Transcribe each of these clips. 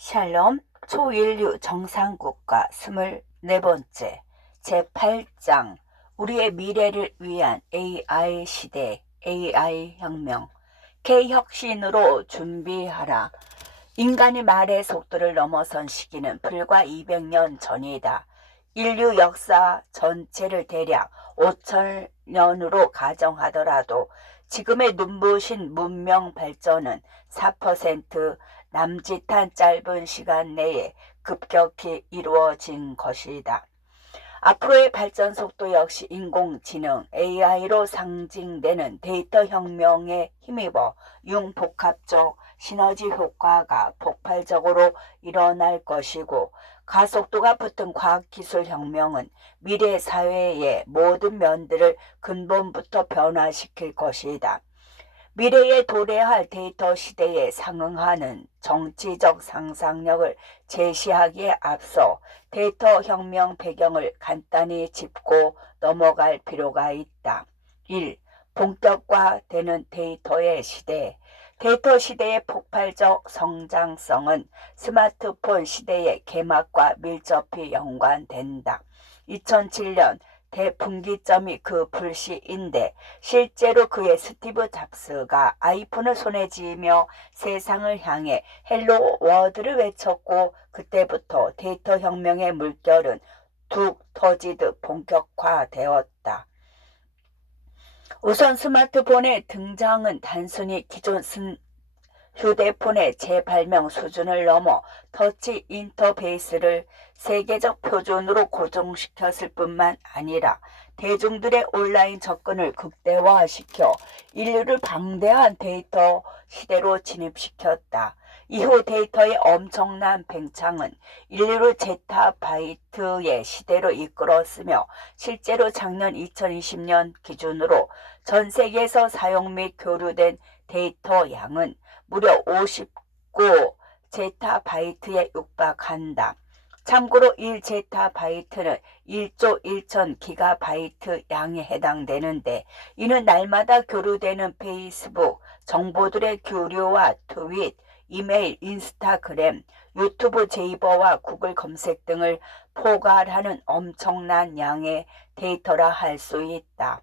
샬롬 초인류 정상국가 24번째 제8장 우리의 미래를 위한 AI 시대 AI 혁명 K혁신으로 준비하라. 인간이 말의 속도를 넘어선 시기는 불과 200년 전이다. 인류 역사 전체를 대략 5,000년으로 가정하더라도 지금의 눈부신 문명 발전은 4% 남짓한 짧은 시간 내에 급격히 이루어진 것이다. 앞으로의 발전 속도 역시 인공지능 AI로 상징되는 데이터 혁명에 힘입어 융복합적 시너지 효과가 폭발적으로 일어날 것이고, 가속도가 붙은 과학기술 혁명은 미래 사회의 모든 면들을 근본부터 변화시킬 것이다. 미래에 도래할 데이터 시대에 상응하는 정치적 상상력을 제시하기에 앞서 데이터 혁명 배경을 간단히 짚고 넘어갈 필요가 있다. 1. 본격화되는 데이터의 시대. 데이터 시대의 폭발적 성장성은 스마트폰 시대의 개막과 밀접히 연관된다. 2007년 대분기점이 그 불시인데, 실제로 그의 스티브 잡스가 아이폰을 손에 쥐며 세상을 향해 헬로 워드를 외쳤고, 그때부터 데이터 혁명의 물결은 툭 터지듯 본격화되었다. 우선 스마트폰의 등장은 단순히 기존 휴대폰의 재발명 수준을 넘어 터치 인터페이스를 세계적 표준으로 고정시켰을 뿐만 아니라 대중들의 온라인 접근을 극대화시켜 인류를 방대한 데이터 시대로 진입시켰다. 이후 데이터의 엄청난 팽창은 인류를 제타바이트의 시대로 이끌었으며, 실제로 작년 2020년 기준으로 전 세계에서 사용 및 교류된 데이터 양은 무려 59 제타바이트에 육박한다. 참고로 1제타바이트는 1조 1천 기가바이트 양에 해당되는데, 이는 날마다 교류되는 페이스북 정보들의 교류와 트윗, 이메일, 인스타그램, 유튜브, 제이버와 구글 검색 등을 포괄하는 엄청난 양의 데이터라 할 수 있다.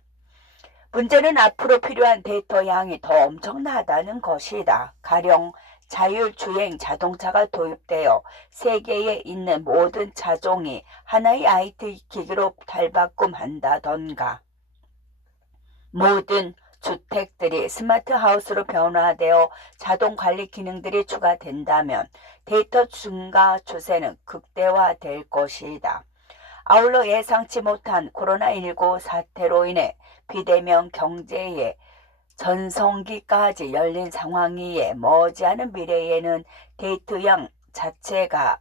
문제는 앞으로 필요한 데이터 양이 더 엄청나다는 것이다. 가령 자율주행 자동차가 도입되어 세계에 있는 모든 차종이 하나의 IT 기기로 탈바꿈한다던가, 모든 주택들이 스마트하우스로 변화되어 자동관리 기능들이 추가된다면 데이터 증가 추세는 극대화될 것이다. 아울러 예상치 못한 코로나19 사태로 인해 비대면 경제의 전성기까지 열린 상황이에 머지않은 미래에는 데이터양 자체가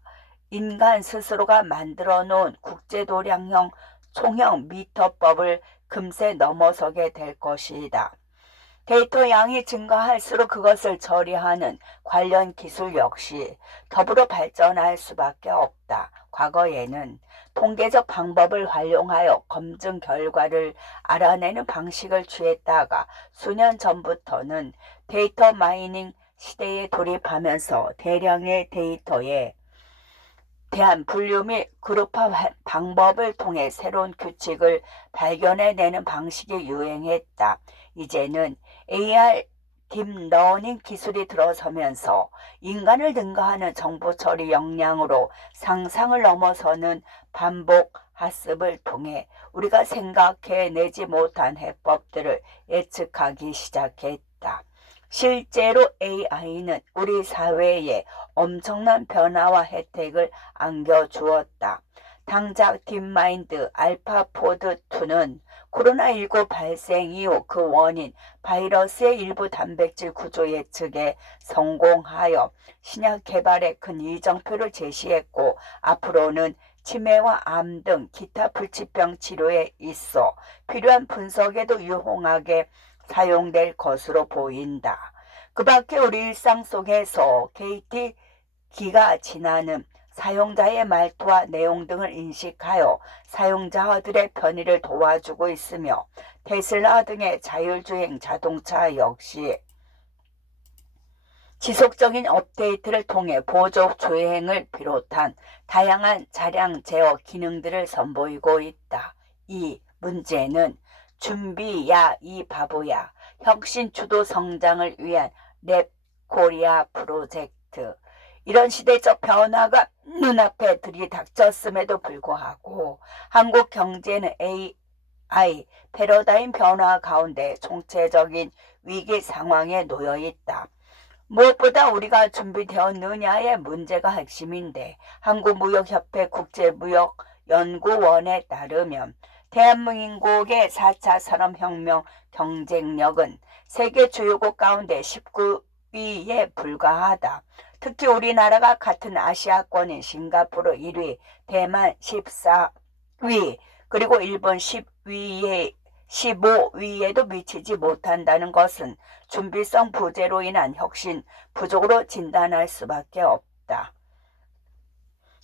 인간 스스로가 만들어 놓은 국제도량형 총형 미터법을 금세 넘어서게 될 것이다. 데이터 양이 증가할수록 그것을 처리하는 관련 기술 역시 더불어 발전할 수밖에 없다. 과거에는 통계적 방법을 활용하여 검증 결과를 알아내는 방식을 취했다가, 수년 전부터는 데이터 마이닝 시대에 돌입하면서 대량의 데이터에 대한 분류 및 그룹화 방법을 통해 새로운 규칙을 발견해내는 방식이 유행했다. 이제는 AR 딥러닝 기술이 들어서면서 인간을 능가하는 정보 처리 역량으로 상상을 넘어서는 반복 학습을 통해 우리가 생각해내지 못한 해법들을 예측하기 시작했다. 실제로 AI는 우리 사회에 엄청난 변화와 혜택을 안겨주었다. 당장 딥마인드 알파포드2는 코로나19 발생 이후 그 원인 바이러스의 일부 단백질 구조 예측에 성공하여 신약 개발에 큰 이정표를 제시했고, 앞으로는 치매와 암 등 기타 불치병 치료에 있어 필요한 분석에도 유용하게 사용될 것으로 보인다. 그 밖에 우리 일상 속에서 KT기가 지나는 사용자의 말투와 내용 등을 인식하여 사용자들의 편의를 도와주고 있으며, 테슬라 등의 자율주행 자동차 역시 지속적인 업데이트를 통해 보조 주행을 비롯한 다양한 차량 제어 기능들을 선보이고 있다. 이 문제는 준비야 이 바보야 혁신 주도 성장을 위한 랩 코리아 프로젝트. 이런 시대적 변화가 눈앞에 들이닥쳤음에도 불구하고 한국 경제는 AI 패러다임 변화 가운데 총체적인 위기 상황에 놓여 있다. 무엇보다 우리가 준비되었느냐의 문제가 핵심인데 한국무역협회 국제무역연구원에 따르면 대한민국의 4차 산업혁명 경쟁력은 세계 주요국 가운데 19위에 불과하다. 특히 우리나라가 같은 아시아권인 싱가포르 1위, 대만 14위, 그리고 일본 10위에 15위에도 미치지 못한다는 것은 준비성 부재로 인한 혁신 부족으로 진단할 수밖에 없다.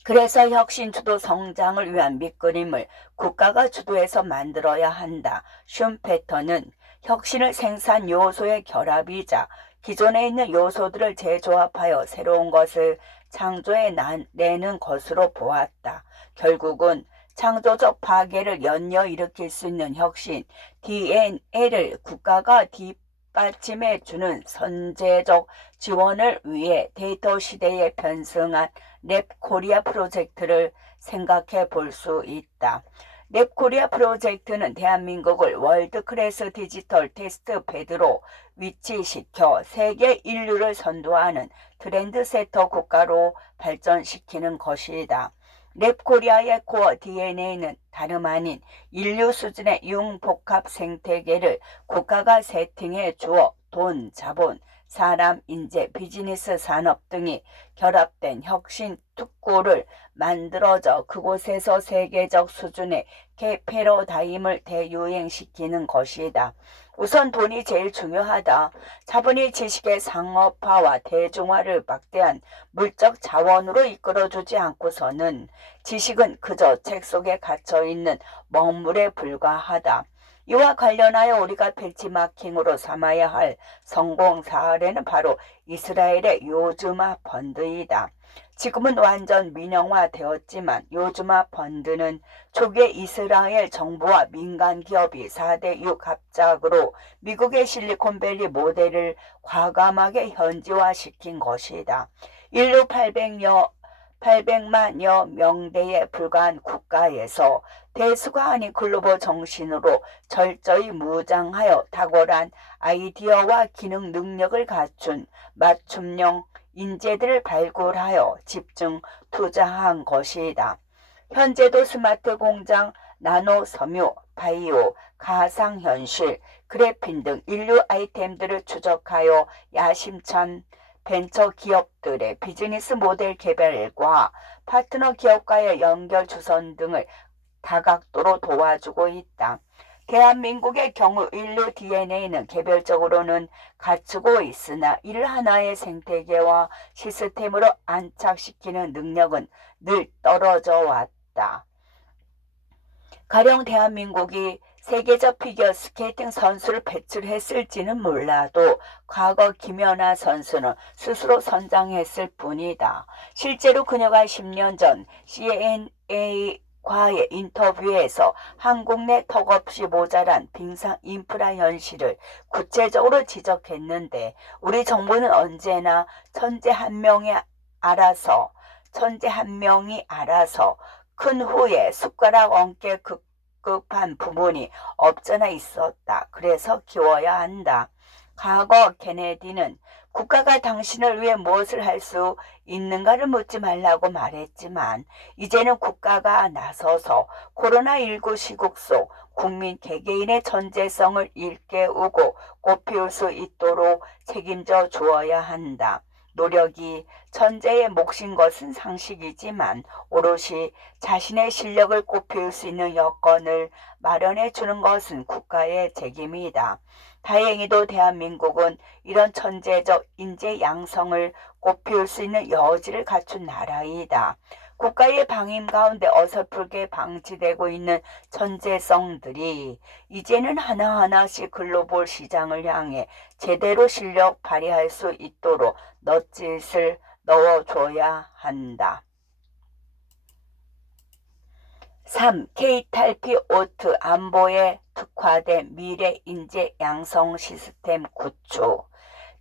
그래서 혁신 주도 성장을 위한 밑그림을 국가가 주도해서 만들어야 한다. 슌페터는 혁신을 생산 요소의 결합이자 기존에 있는 요소들을 재조합하여 새로운 것을 창조해내는 것으로 보았다. 결국은 창조적 파괴를 연이어 일으킬 수 있는 혁신, DNA를 국가가 뒷받침해 주는 선제적 지원을 위해 데이터 시대에 편승한 랩 코리아 프로젝트를 생각해 볼 수 있다. 랩 코리아 프로젝트는 대한민국을 월드 클래스 디지털 테스트 베드로 위치시켜 세계 인류를 선도하는 트렌드세터 국가로 발전시키는 것이다. 랩코리아의 코어 DNA는 다름 아닌 인류 수준의 융복합 생태계를 국가가 세팅해 주어 돈, 자본, 사람, 인재, 비즈니스, 산업 등이 결합된 혁신 특구를 만들어져 그곳에서 세계적 수준의 패러다임을 대유행시키는 것이다. 우선 돈이 제일 중요하다. 자본이 지식의 상업화와 대중화를 막대한 물적 자원으로 이끌어주지 않고서는 지식은 그저 책 속에 갇혀있는 먹물에 불과하다. 이와 관련하여 우리가 벤치마킹으로 삼아야 할 성공 사례는 바로 이스라엘의 요즈마 펀드이다. 지금은 완전 민영화되었지만 요즈마 펀드는 초기에 이스라엘 정부와 민간 기업이 4대 6 합작으로 미국의 실리콘밸리 모델을 과감하게 현지화시킨 것이다. 인류 800만여 명대에 불과한 국가에서 대수가 아닌 글로벌 정신으로 철저히 무장하여 탁월한 아이디어와 기능 능력을 갖춘 맞춤형 인재들을 발굴하여 집중 투자한 것이다. 현재도 스마트 공장, 나노 섬유, 바이오, 가상현실, 그래핀 등 인류 아이템들을 추적하여 야심찬 벤처 기업들의 비즈니스 모델 개발과 파트너 기업과의 연결 주선 등을 다각도로 도와주고 있다. 대한민국의 경우 인류 DNA는 개별적으로는 갖추고 있으나 이를 하나의 생태계와 시스템으로 안착시키는 능력은 늘 떨어져 왔다. 가령 대한민국이 세계적 피겨스케이팅 선수를 배출했을지는 몰라도 과거 김연아 선수는 스스로 선장했을 뿐이다. 실제로 그녀가 10년 전 CNA과의 인터뷰에서 한국 내 턱없이 모자란 빙상 인프라 현실을 구체적으로 지적했는데 우리 정부는 언제나 천재 한 명이 알아서 큰 후에 숟가락 얹게 급급한 부분이 없잖아 있었다. 그래서 키워야 한다. 과거 케네디는 국가가 당신을 위해 무엇을 할 수 있는가를 묻지 말라고 말했지만 이제는 국가가 나서서 코로나19 시국 속 국민 개개인의 천재성을 일깨우고 꽃피울 수 있도록 책임져 주어야 한다. 노력이 천재의 몫인 것은 상식이지만 오롯이 자신의 실력을 꽃피울 수 있는 여건을 마련해 주는 것은 국가의 책임이다. 다행히도 대한민국은 이런 천재적 인재 양성을 꽃피울 수 있는 여지를 갖춘 나라이다. 국가의 방임 가운데 어설프게 방치되고 있는 천재성들이 이제는 하나하나씩 글로벌 시장을 향해 제대로 실력 발휘할 수 있도록 넛짓을 넣어줘야 한다. 3. K탈피 오트 안보에 특화된 미래 인재 양성 시스템 구축.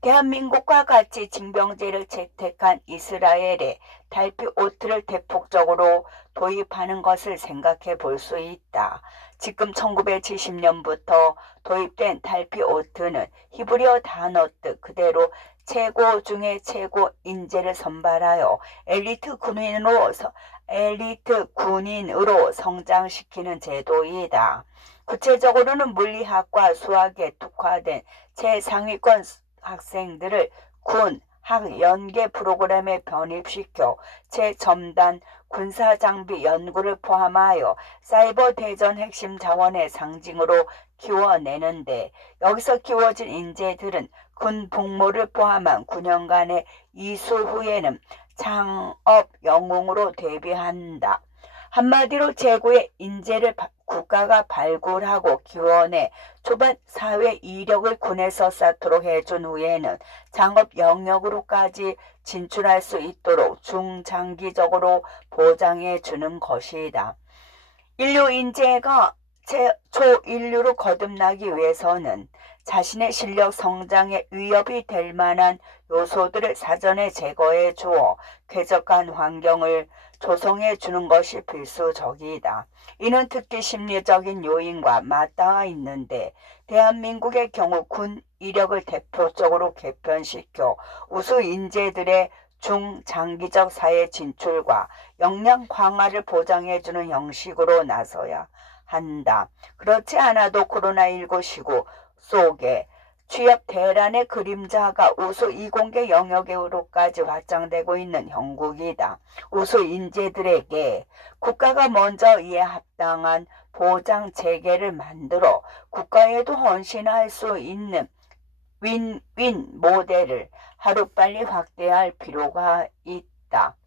대한민국과 같이 징병제를 채택한 이스라엘에 탈피 오트를 대폭적으로 도입하는 것을 생각해 볼 수 있다. 지금 1970년부터 도입된 탈피 오트는 히브리어 단어 뜻 그대로 최고 중에 최고 인재를 선발하여 엘리트 군인으로 성장시키는 제도이다. 구체적으로는 물리학과 수학에 특화된 최상위권 학생들을 군, 학, 연계 프로그램에 편입시켜 최첨단 군사장비 연구를 포함하여 사이버 대전 핵심 자원의 상징으로 키워내는데, 여기서 키워진 인재들은 군 복무를 포함한 9년간의 이수 후에는 창업 영웅으로 데뷔한다. 한마디로 최고의 인재를 국가가 발굴하고 기원해 초반 사회 이력을 군에서 쌓도록 해준 후에는 창업 영역으로까지 진출할 수 있도록 중장기적으로 보장해 주는 것이다. 인류 인재가 초인류로 거듭나기 위해서는 자신의 실력 성장에 위협이 될 만한 요소들을 사전에 제거해 주어 쾌적한 환경을 조성해 주는 것이 필수적이다. 이는 특히 심리적인 요인과 맞닿아 있는데, 대한민국의 경우 군 이력을 대표적으로 개편시켜 우수 인재들의 중장기적 사회 진출과 역량 강화를 보장해 주는 형식으로 나서야 한다. 그렇지 않아도 코로나19 시국 속에 취업 대란의 그림자가 우수 이공계 영역으로까지 확장되고 있는 형국이다. 우수 인재들에게 국가가 먼저 이에 합당한 보장 체계를 만들어 국가에도 헌신할 수 있는 윈윈 모델을 하루빨리 확대할 필요가 있다.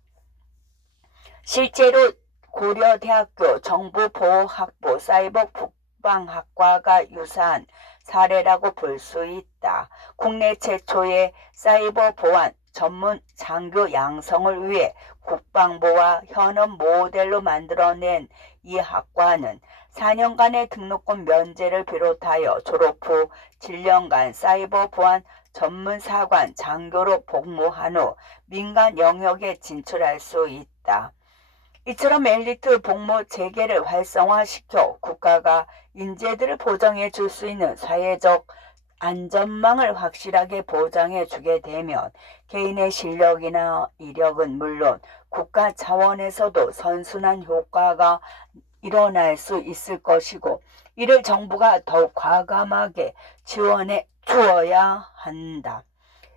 실제로 고려대학교 정보보호학부 사이버 국방학과가 유사한 사례라고 볼 수 있다. 국내 최초의 사이버 보안 전문 장교 양성을 위해 국방부와 현업 모델로 만들어낸 이 학과는 4년간의 등록금 면제를 비롯하여 졸업 후 7년간 사이버 보안 전문 사관 장교로 복무한 후 민간 영역에 진출할 수 있다. 이처럼 엘리트 복무 체계를 활성화시켜 국가가 인재들을 보장해 줄 수 있는 사회적 안전망을 확실하게 보장해 주게 되면 개인의 실력이나 이력은 물론 국가 차원에서도 선순환 효과가 일어날 수 있을 것이고, 이를 정부가 더욱 과감하게 지원해 주어야 한다.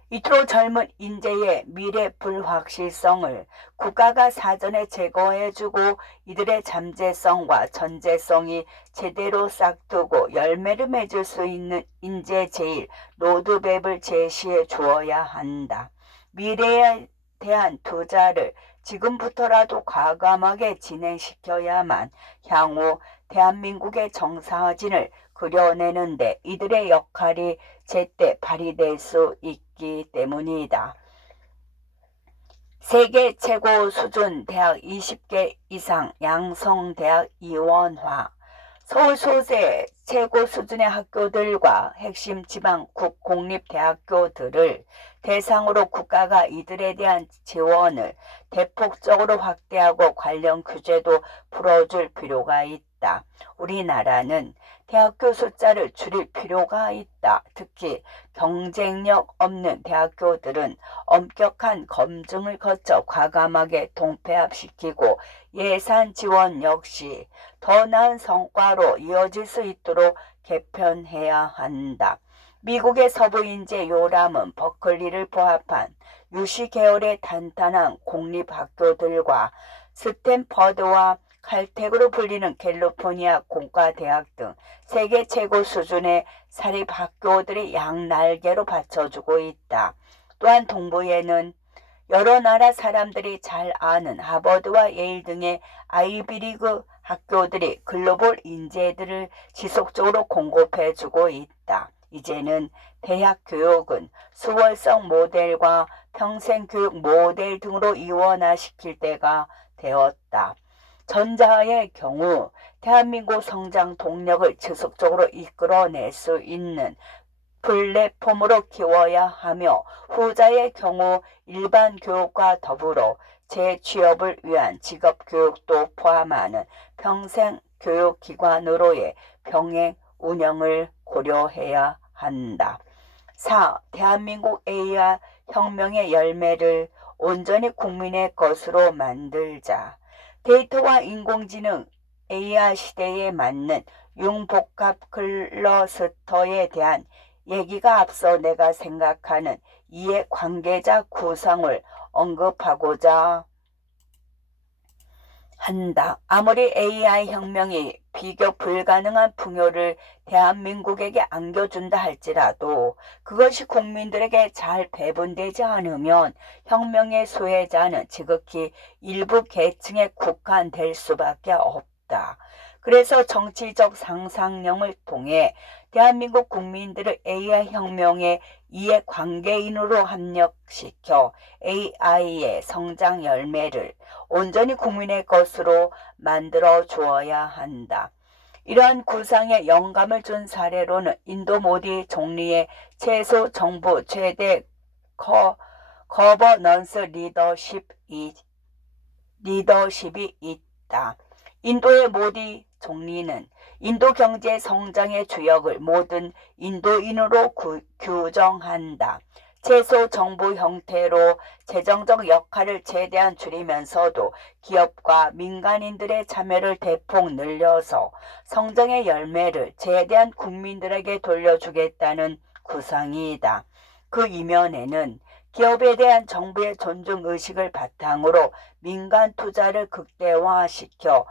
이토록 젊은 인재의 미래 불확실성을 국가가 사전에 제거해주고 이들의 잠재성과 전재성이 제대로 싹트고 열매를 맺을 수 있는 인재 제일 로드맵을 제시해 주어야 한다. 미래에 대한 투자를 지금부터라도 과감하게 진행시켜야만 향후 대한민국의 정상진을 그려내는데 이들의 역할이 제때 발휘될 수 있기 때문이다. 세계 최고 수준 대학 20개 이상 양성대학 이원화. 서울 소재 최고 수준의 학교들과 핵심 지방 국공립대학교들을 대상으로 국가가 이들에 대한 지원을 대폭적으로 확대하고 관련 규제도 풀어줄 필요가 있다. 우리나라는 대학교 숫자를 줄일 필요가 있다. 특히 경쟁력 없는 대학교들은 엄격한 검증을 거쳐 과감하게 동폐합시키고 예산 지원 역시 더 나은 성과로 이어질 수 있도록 개편해야 한다. 미국의 서부인재 요람은 버클리를 포함한 유시 계열의 탄탄한 공립학교들과 스탠퍼드와 칼텍으로 불리는 캘리포니아 공과대학 등 세계 최고 수준의 사립학교들이 양날개로 받쳐주고 있다. 또한 동부에는 여러 나라 사람들이 잘 아는 하버드와 예일 등의 아이비리그 학교들이 글로벌 인재들을 지속적으로 공급해주고 있다. 이제는 대학 교육은 수월성 모델과 평생교육 모델 등으로 이원화시킬 때가 되었다. 전자의 경우 대한민국 성장 동력을 지속적으로 이끌어낼 수 있는 플랫폼으로 키워야 하며, 후자의 경우 일반 교육과 더불어 재취업을 위한 직업교육도 포함하는 평생교육기관으로의 병행 운영을 고려해야 한다. 4. 대한민국 AI 혁명의 열매를 온전히 국민의 것으로 만들자. 데이터와 인공지능 AI 시대에 맞는 융복합 클러스터에 대한 얘기가 앞서 내가 생각하는 이해관계자 구성을 언급하고자 한다. 아무리 AI 혁명이 비교 불가능한 풍요를 대한민국에게 안겨준다 할지라도 그것이 국민들에게 잘 배분되지 않으면 혁명의 수혜자는 지극히 일부 계층에 국한될 수밖에 없다. 그래서 정치적 상상력을 통해 대한민국 국민들을 AI 혁명의 이해관계인으로 합력시켜 AI의 성장 열매를 온전히 국민의 것으로 만들어 주어야 한다. 이러한 구상에 영감을 준 사례로는 인도 모디 총리의 최소 정부 최대 거버넌스 리더십이 있다. 인도의 모디 총리는 인도 경제 성장의 주역을 모든 인도인으로 규정한다. 최소 정부 형태로 재정적 역할을 최대한 줄이면서도 기업과 민간인들의 참여를 대폭 늘려서 성장의 열매를 최대한 국민들에게 돌려주겠다는 구상이다. 그 이면에는 기업에 대한 정부의 존중의식을 바탕으로 민간 투자를 극대화시켜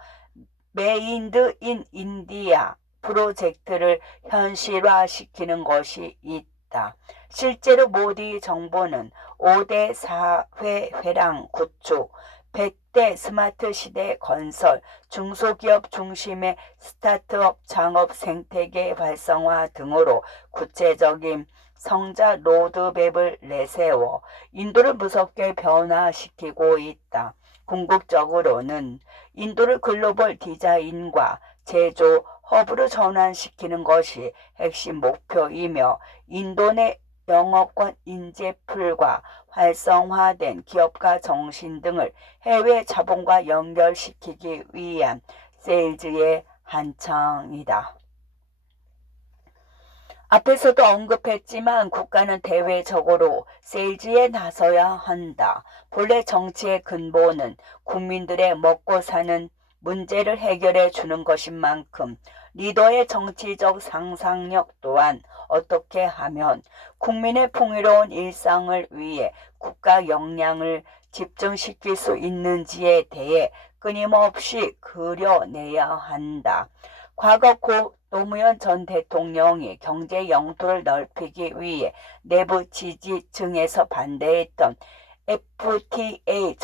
메이드 인 인디아 프로젝트를 현실화시키는 것이 있다. 실제로 모디 정부는 5대 사회회랑 구축, 100대 스마트 시대 건설, 중소기업 중심의 스타트업 창업 생태계 활성화 등으로 구체적인 성자 로드맵을 내세워 인도를 무섭게 변화시키고 있다. 궁극적으로는 인도를 글로벌 디자인과 제조 허브로 전환시키는 것이 핵심 목표이며, 인도 내 영어권 인재풀과 활성화된 기업가 정신 등을 해외 자본과 연결시키기 위한 세일즈의 한창이다. 앞에서도 언급했지만 국가는 대외적으로 세일즈에 나서야 한다. 본래 정치의 근본은 국민들의 먹고 사는 문제를 해결해 주는 것인 만큼 리더의 정치적 상상력 또한 어떻게 하면 국민의 풍요로운 일상을 위해 국가 역량을 집중시킬 수 있는지에 대해 끊임없이 그려내야 한다. 과거 고 노무현 전 대통령이 경제 영토를 넓히기 위해 내부 지지층에서 반대했던 FTA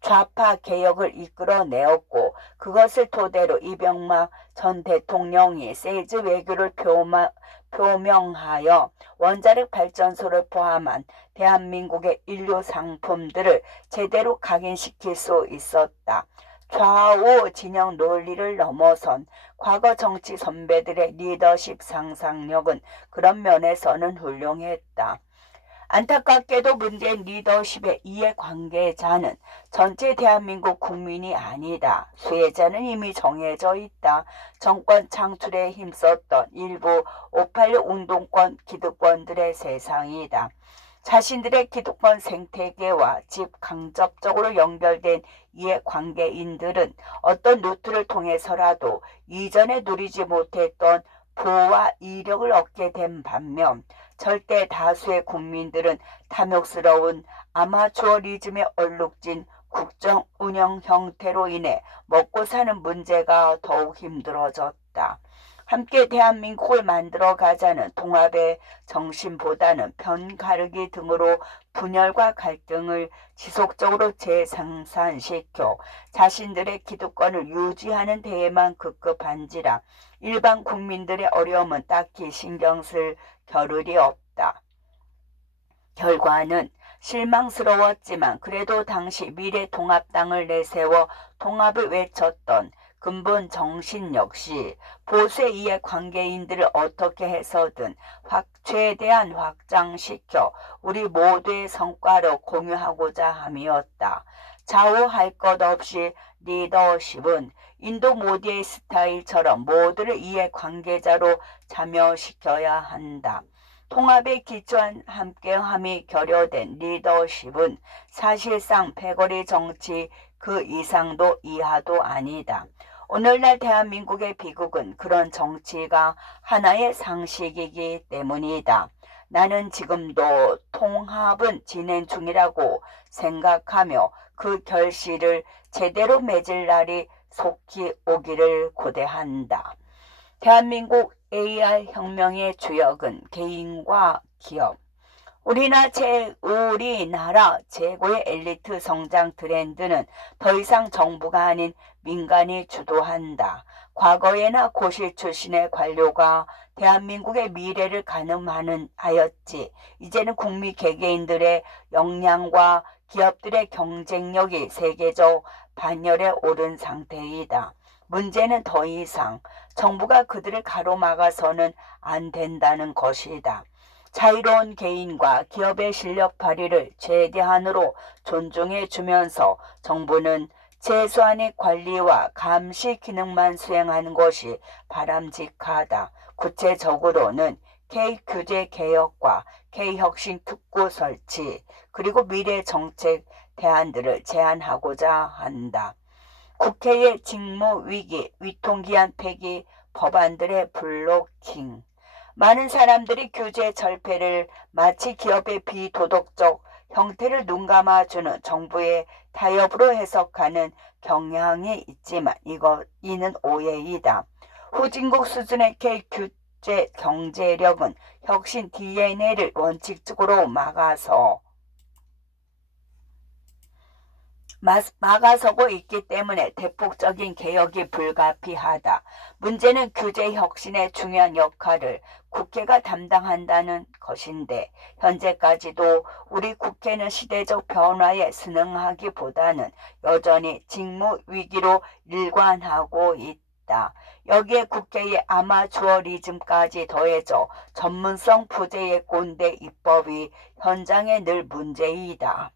좌파 개혁을 이끌어내었고, 그것을 토대로 이명박 전 대통령이 세일즈 외교를 표명하여 원자력 발전소를 포함한 대한민국의 인류 상품들을 제대로 각인시킬 수 있었다. 좌우 진영 논리를 넘어선 과거 정치 선배들의 리더십 상상력은 그런 면에서는 훌륭했다. 안타깝게도 문재인 리더십의 이해관계자는 전체 대한민국 국민이 아니다. 수혜자는 이미 정해져 있다. 정권 창출에 힘썼던 일부 586 운동권 기득권들의 세상이다. 자신들의 기득권 생태계와 직간접적으로 연결된 이해관계인들은 어떤 루트를 통해서라도 이전에 누리지 못했던 부와 이력을 얻게 된 반면, 절대 다수의 국민들은 탐욕스러운 아마추어리즘에 얼룩진 국정 운영 형태로 인해 먹고 사는 문제가 더욱 힘들어졌다. 함께 대한민국을 만들어 가자는 통합의 정신보다는 편 가르기 등으로 분열과 갈등을 지속적으로 재생산시켜 자신들의 기득권을 유지하는 데에만 급급한지라 일반 국민들의 어려움은 딱히 신경 쓸 겨를이 없다. 결과는 실망스러웠지만 그래도 당시 미래통합당을 내세워 통합을 외쳤던 근본 정신 역시 보수에 의해 관계인들을 어떻게 해서든 최대한 확장시켜 우리 모두의 성과로 공유하고자 함이었다. 좌우할 것 없이 리더십은 인도 모디의 스타일처럼 모두를 이해 관계자로 참여시켜야 한다. 통합에 기초한 함께함이 결여된 리더십은 사실상 패거리 정치 그 이상도 이하도 아니다. 오늘날 대한민국의 비극은 그런 정치가 하나의 상식이기 때문이다. 나는 지금도 통합은 진행 중이라고 생각하며 그 결실을 제대로 맺을 날이 속히 오기를 고대한다. 대한민국 AR 혁명의 주역은 개인과 기업. 우리나라 최고의 엘리트 성장 트렌드는 더 이상 정부가 아닌 민간이 주도한다. 과거에나 고실 출신의 관료가 대한민국의 미래를 가늠하였지. 이제는 국민 개개인들의 역량과 기업들의 경쟁력이 세계적 반열에 오른 상태이다. 문제는 더 이상 정부가 그들을 가로막아서는 안 된다는 것이다. 자유로운 개인과 기업의 실력 발휘를 최대한으로 존중해 주면서 정부는 최소한의 관리와 감시 기능만 수행하는 것이 바람직하다. 구체적으로는 K규제 개혁과 K혁신 특구 설치 그리고 미래 정책 대안들을 제안하고자 한다. 국회의 직무위기, 유통기한 폐기, 법안들의 블로킹. 많은 사람들이 규제 절폐를 마치 기업의 비도덕적 형태를 눈감아주는 정부의 타협으로 해석하는 경향이 있지만 이는 오해이다. 후진국 수준의 K규제 경제력은 혁신 DNA를 원칙적으로 막아서고 있기 때문에 대폭적인 개혁이 불가피하다. 문제는 규제 혁신의 중요한 역할을 국회가 담당한다는 것인데 현재까지도 우리 국회는 시대적 변화에 순응하기보다는 여전히 직무 위기로 일관하고 있다. 여기에 국회의 아마추어리즘까지 더해져 전문성 부재의 꼰대 입법이 현장에 늘 문제이다.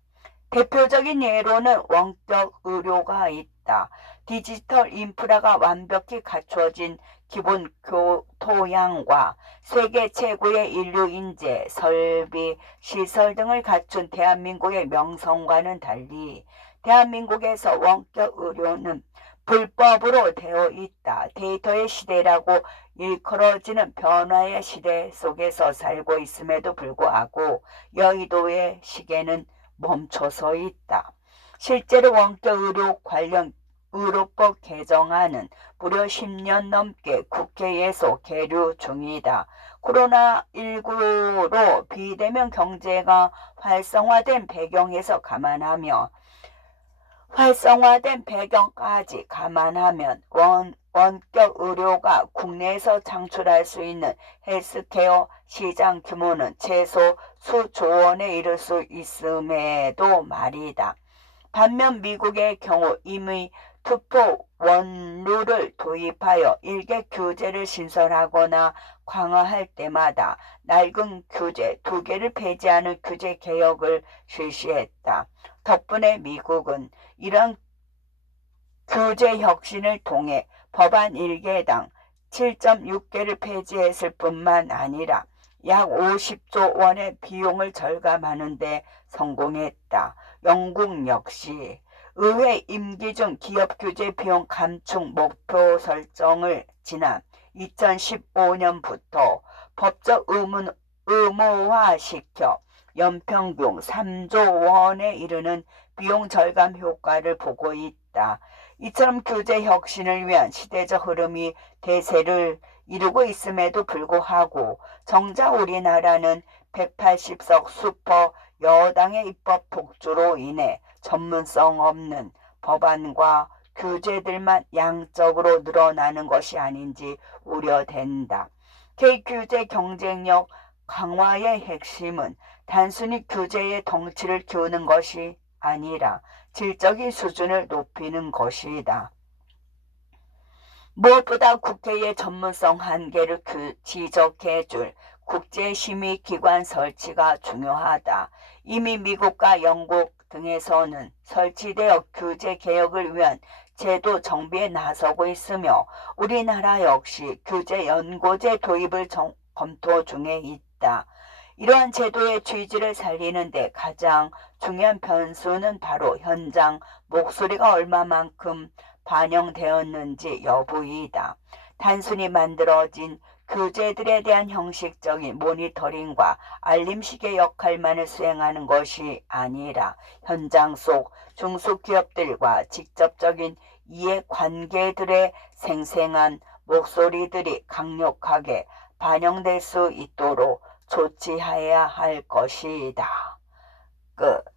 대표적인 예로는 원격 의료가 있다. 디지털 인프라가 완벽히 갖춰진 기본 교토양과 세계 최고의 인류 인재, 설비, 시설 등을 갖춘 대한민국의 명성과는 달리 대한민국에서 원격 의료는 불법으로 되어 있다. 데이터의 시대라고 일컬어지는 변화의 시대 속에서 살고 있음에도 불구하고 여의도의 시계는 멈춰서 있다. 실제로 원격 의료 관련 의료법 개정안은 무려 10년 넘게 국회에서 계류 중이다. 코로나19로 비대면 경제가 활성화된 배경까지 감안하면 원격 의료가 국내에서 창출할 수 있는 헬스케어 시장 규모는 최소 수조 원에 이를 수 있음에도 말이다. 반면 미국의 경우 이미 투표 원룰을 도입하여 일개 규제를 신설하거나 강화할 때마다 낡은 규제 2개를 폐지하는 규제 개혁을 실시했다. 덕분에 미국은 이런 규제 혁신을 통해 법안 1개당 7.6개를 폐지했을 뿐만 아니라 약 50조 원의 비용을 절감하는 데 성공했다. 영국 역시 의회 임기 중 기업 규제 비용 감축 목표 설정을 지난 2015년부터 법적 의무화시켜 연평균 3조 원에 이르는 비용 절감 효과를 보고 있다. 이처럼 교재 혁신을 위한 시대적 흐름이 대세를 이루고 있음에도 불구하고 정작 우리나라는 180석 슈퍼 여당의 입법 독주로 인해 전문성 없는 법안과 규제들만 양적으로 늘어나는 것이 아닌지 우려된다. K규제 경쟁력 강화의 핵심은 단순히 규제의 덩치를 키우는 것이 아니라 질적인 수준을 높이는 것이다. 무엇보다 국회의 전문성 한계를 지적해줄 국제심의기관 설치가 중요하다. 이미 미국과 영국 등에서는 설치되어 규제 개혁을 위한 제도 정비에 나서고 있으며 우리나라 역시 규제 연고제 도입을 검토 중에 있다. 이러한 제도의 취지를 살리는 데 가장 중요한 변수는 바로 현장 목소리가 얼마만큼 반영되었는지 여부이다. 단순히 만들어진 규제들에 대한 형식적인 모니터링과 알림식의 역할만을 수행하는 것이 아니라 현장 속 중소기업들과 직접적인 이해관계들의 생생한 목소리들이 강력하게 반영될 수 있도록 조치해야 할 것이다. 끝.